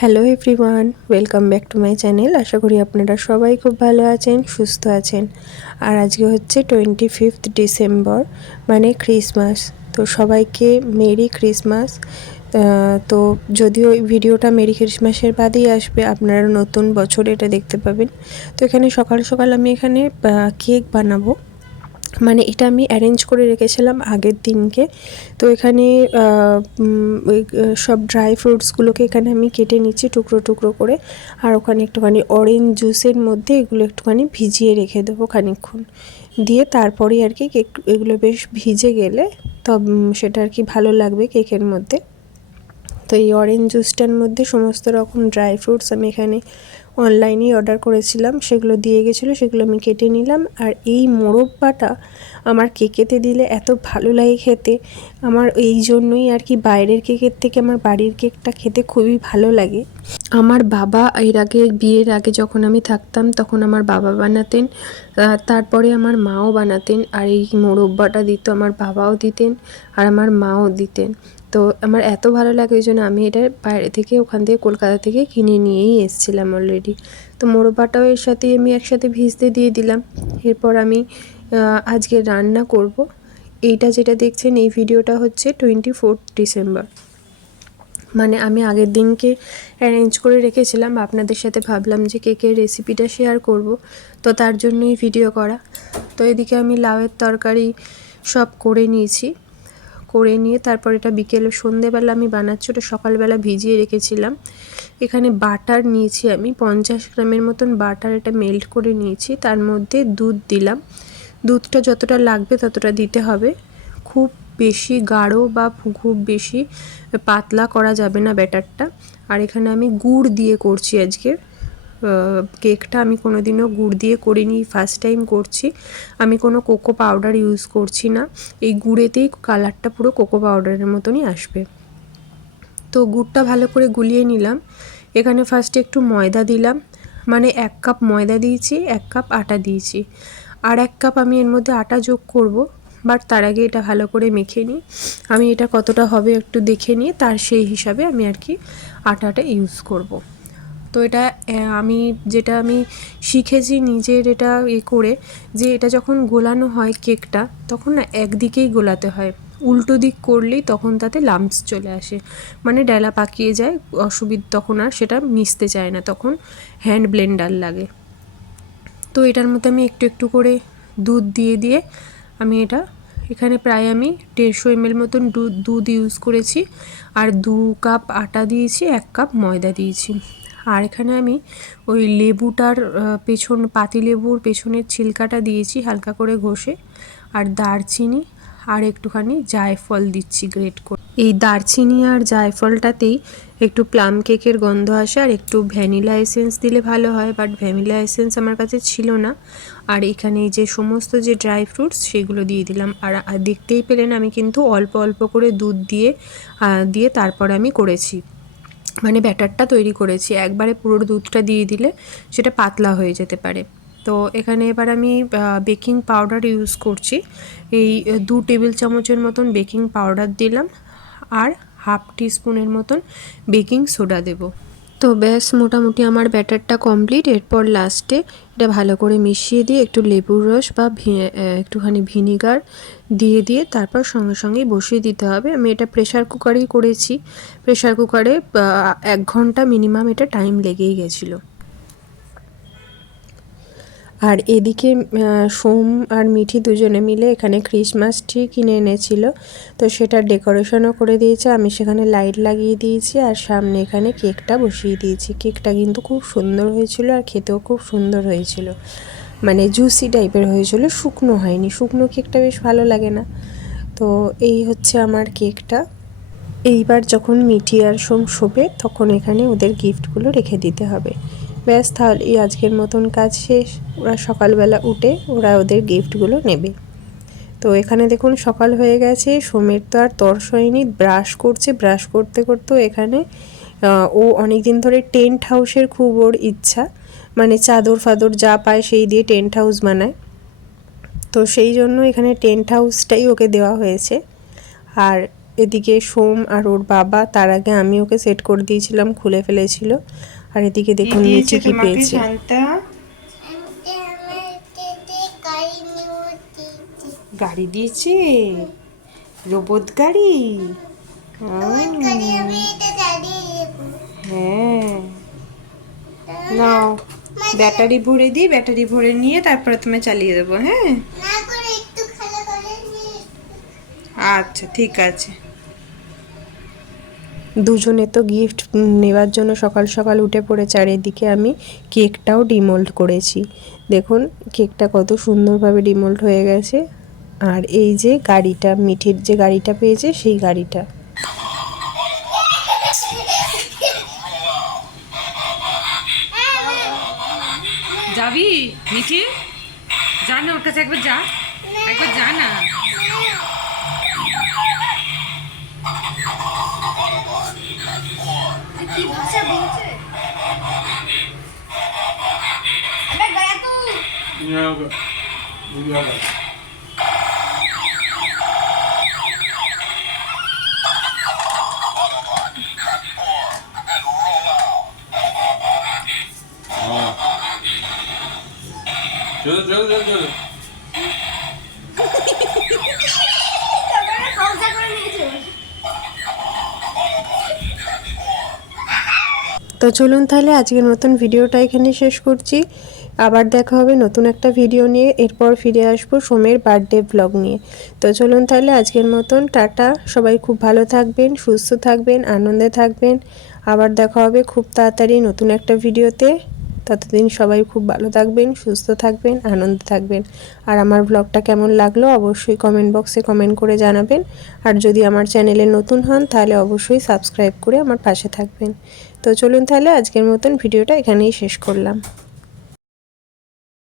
Hello everyone, welcome back to my channel. আশা করি আপনারা সবাই খুব ভালো আছেন, সুস্থ আছেন। আর আজকে হচ্ছে 25th ডিসেম্বর, মানে ক্রিসমাস। তো সবাইকে মেরি ক্রিসমাস। তো যদিও এই ভিডিওটা মেরি ক্রিসমাসের বাদেই আসবে, আপনারা নতুন বছরে এটা দেখতে পাবেন। তো এখানে সকাল সকাল আমি এখানে কেক বানাবো, মানে এটা আমি অ্যারেঞ্জ করে রেখেছিলাম আগের দিনকে। তো এখানে ওই সব ড্রাই ফ্রুটসগুলোকে এখানে আমি কেটে নিচ্ছি টুকরো টুকরো করে, আর ওখানে একটুখানি অরেঞ্জ জুসের মধ্যে এগুলো একটুখানি ভিজিয়ে রেখে দেবো খানিকক্ষণ, দিয়ে তারপরে আর কি কেক এগুলো বেশ ভিজে গেলে তব সেটা আর কি ভালো লাগবে কেকের মধ্যে। তো এই অরেঞ্জ জুসটার মধ্যে সমস্ত রকম ড্রাই ফ্রুটস আমি এখানে অনলাইনেই অর্ডার করেছিলাম, সেগুলো দিয়ে গেছিলো, সেগুলো আমি কেটে নিলাম। আর এই মোরব্বাটা আমার কেকেতে দিলে এত ভালো লাগে খেতে, আমার এই জন্যই আর কি বাইরের কেকের থেকে আমার বাড়ির কেকটা খেতে খুবই ভালো লাগে। আমার বাবা এর আগে, বিয়ের আগে যখন আমি থাকতাম তখন আমার বাবা বানাতেন, তারপরে আমার মাও বানাতেন, আর এই মোরব্বাটা দিত আমার বাবাও দিতেন আর আমার মাও দিতেন। তো আমার এত ভালো লাগে ওই জন্য আমি এটা বাইরে থেকে, ওখান থেকে কলকাতা থেকে কিনে নিয়েই এসেছিলাম অলরেডি। তো মোরব্বাটাও এর সাথেই আমি একসাথে ভিজতে দিয়ে দিলাম। এরপর আমি আজকে রান্না করব। এইটা যেটা দেখছেন এই ভিডিওটা হচ্ছে 24th ডিসেম্বর, মানে আমি আগের দিনকে অ্যারেঞ্জ করে রেখেছিলাম। আপনাদের সাথে ভাবলাম যে কেকের রেসিপিটা শেয়ার করব, তো তার জন্যই ভিডিও করা। তো এদিকে আমি লাউয়ের তরকারি সব করে নিয়েছি, করে নিয়ে তারপর এটা বিকেলে সন্ধেবেলা আমি বানাচ্ছি, ওটা সকালবেলা ভিজিয়ে রেখেছিলাম। এখানে বাটার নিয়েছি আমি 50 গ্রামের মতন বাটার, এটা মেল্ট করে নিয়েছি, তার মধ্যে দুধ দিলাম। দুধটা যতটা লাগবে ততটা দিতে হবে, খুব বেশি গাঢ় বা খুব বেশি পাতলা করা যাবে না ব্যাটারটা। আর এখানে আমি গুড় দিয়ে করছি আজকে কেকটা, আমি কোনো দিনও গুড় দিয়ে করিনি, ফার্স্ট টাইম করছি। আমি কোনো কোকো পাউডার ইউজ করছি না, এই গুড়েতেই কালারটা পুরো কোকো পাউডারের মতনই আসবে। তো গুড়টা ভালো করে গুলিয়ে নিলাম। এখানে ফার্স্টে একটু ময়দা দিলাম, মানে 1 কাপ ময়দা দিয়েছি, 1 কাপ আটা দিয়েছি, আর 1 কাপ আমি এর মধ্যে আটা যোগ করব। বাট তার আগে এটা ভালো করে মেখে নিই, আমি এটা কতটা হবে একটু দেখে নিয়ে তার সেই হিসাবে আমি আর কি আটাটা ইউজ করব। তো এটা যেটা আমি শিখেছি নিজের এটা করে, যে এটা যখন গোলানো হয় কেকটা তখন না একদিকেই গোলাতে হয়, উল্টো দিক করলেই তখন তাতে লাম্পস চলে আসে, মানে ডেলা পাকিয়ে যায়, তখন আর সেটা মিশতে চায় না, তখন হ্যান্ড ব্লেন্ডার লাগে। তো এটার মধ্যে আমি একটু একটু করে দুধ দিয়ে দিয়ে আমি এটা, এখানে প্রায় আমি 150 ml মতন দুধ ইউজ করেছি, আর 2 কাপ আটা দিয়েছি, 1 কাপ ময়দা দিয়েছি। আর এখানে আমি ওই লেবুটার পাতিলেবুর পেছনের ছিলকাটা দিয়েছি হালকা করে ঘষে, আর দারচিনি আর একটুখানি জায়ফল দিচ্ছি গ্রেট করে। এই দারচিনি আর জায়ফলটাতেই একটু প্লাম কেকের গন্ধ আসে, আর একটু ভ্যানিলা এসেন্স দিলে ভালো হয়, বাট ভ্যানিলা এসেন্স আমার কাছে ছিল না। আর এখানে যে সমস্ত যে ড্রাই ফ্রুটস সেগুলো দিয়ে দিলাম। আর দেখতেই পেলেন আমি কিন্তু অল্প অল্প করে দুধ দিয়ে তারপর আমি করেছি, মানে ব্যাটারটা তৈরি করেছি। একবারে পুরো দুধটা দিয়ে দিলে সেটা পাতলা হয়ে যেতে পারে। তো এখানে এবার আমি বেকিং পাউডার ইউজ করছি, এই 2 টেবিল চামচের মতন বেকিং পাউডার দিলাম, আর হাফ টিস্পুনের মতন বেকিং সোডা দেব। তো ব্যাস মোটামুটি আমার ব্যাটারটা কমপ্লিট। এরপর লাস্টে এটা ভালো করে মিশিয়ে দিয়ে একটু লেবুর রস বা একটুখানি ভিনিগার দিয়ে তারপর সঙ্গে সঙ্গেই বসিয়ে দিতে হবে। আমি এটা প্রেশার কুকারেই করেছি, প্রেশার কুকারে 1 ঘন্টা মিনিমাম এটা টাইম লেগেই গেছিলো। আর এদিকে সোম আর মিঠি দুজনে মিলে এখানে ক্রিসমাস ট্রি কিনে এনেছিল, তো সেটার ডেকোরেশনও করে দিয়েছে। আমি সেখানে লাইট লাগিয়ে দিয়েছি, আর সামনে এখানে কেকটা বসিয়ে দিয়েছি। কেকটা কিন্তু খুব সুন্দর হয়েছিল, আর খেতেও খুব সুন্দর হয়েছিল, মানে জুসি টাইপের হয়েছিল, শুকনো হয়নি। শুকনো কেকটা বেশ ভালো লাগে না। তো এই হচ্ছে আমার কেকটা। এইবার যখন মিঠি আর সোম শোবে তখন এখানে ওদের গিফটগুলো রেখে দিতে হবে। ব্যাস, তাহলেই আজকের মতন কাজ শেষ। ওরা সকালবেলা উঠে ওরা ওদের গিফটগুলো নেবে। তো এখানে দেখুন সকাল হয়ে গেছে, সোমের তো আর তর্স হয়নি, ব্রাশ করছে। ব্রাশ করতে করতেও এখানে ও অনেক দিন ধরে টেন্ট হাউসের খুব ওর ইচ্ছা, মানে চাদর ফাদর যা পায় সেই দিয়ে টেন্ট হাউস বানায়। তো সেই জন্য এখানে টেন্ট হাউসটাই ওকে দেওয়া হয়েছে। আর এদিকে সোম আর ওর বাবা, তার আগে আমি ওকে সেট করে দিয়েছিলাম, খুলে ফেলেছিল। আর এদিকে দেখুন মিঠি কি পেয়েছে। গাড়ি দিয়েছে, রোবট গাড়ি। হ্যাঁ, নাও ব্যাটারি ভরে দিই, ব্যাটারি ভরে নিয়ে তারপরে তুমি চালিয়ে দেবো। হ্যাঁ আচ্ছা ঠিক আছে। দুজনে তো গিফট নেওয়ার জন্য সকাল সকাল উঠে পড়েছে। আর এদিকে আমি কেকটাও ডিমোল্ড করেছি। দেখুন কেকটা কত সুন্দরভাবে ডিমোল্ড হয়ে গেছে। আর এই যে গাড়িটা, মিঠির যে গাড়িটা পেয়েছে সেই গাড়িটা। যাবি মিঠি? যা না, ওর কাছে একবার যা, একবার যা না। কি ভাষা বলছে? चलो चलो चलो चलो। তো চলুন তাহলে আজকের মতন ভিডিওটা এখানে শেষ করছি। আবার দেখা হবে নতুন একটা ভিডিও নিয়ে। এরপর ফিরে আসবো সোমের বার্থডে ব্লগ নিয়ে। তো চলুন তাহলে আজকের মতন টাটা। সবাই খুব ভালো থাকবেন, সুস্থ থাকবেন, আনন্দে থাকবেন। আবার দেখা হবে খুব তাড়াতাড়ি নতুন একটা ভিডিওতে। ততদিন সবাই খুব ভালো থাকবেন, সুস্থ থাকবেন, আনন্দে থাকবেন। আর আমার ব্লগটা কেমন লাগলো অবশ্যই কমেন্ট বক্সে কমেন্ট করে জানাবেন। আর যদি আমার চ্যানেলে নতুন হন তাহলে অবশ্যই সাবস্ক্রাইব করে আমার পাশে থাকবেন। তো চলুন তাহলে আজকের মতন ভিডিওটা এখানেই শেষ করলাম।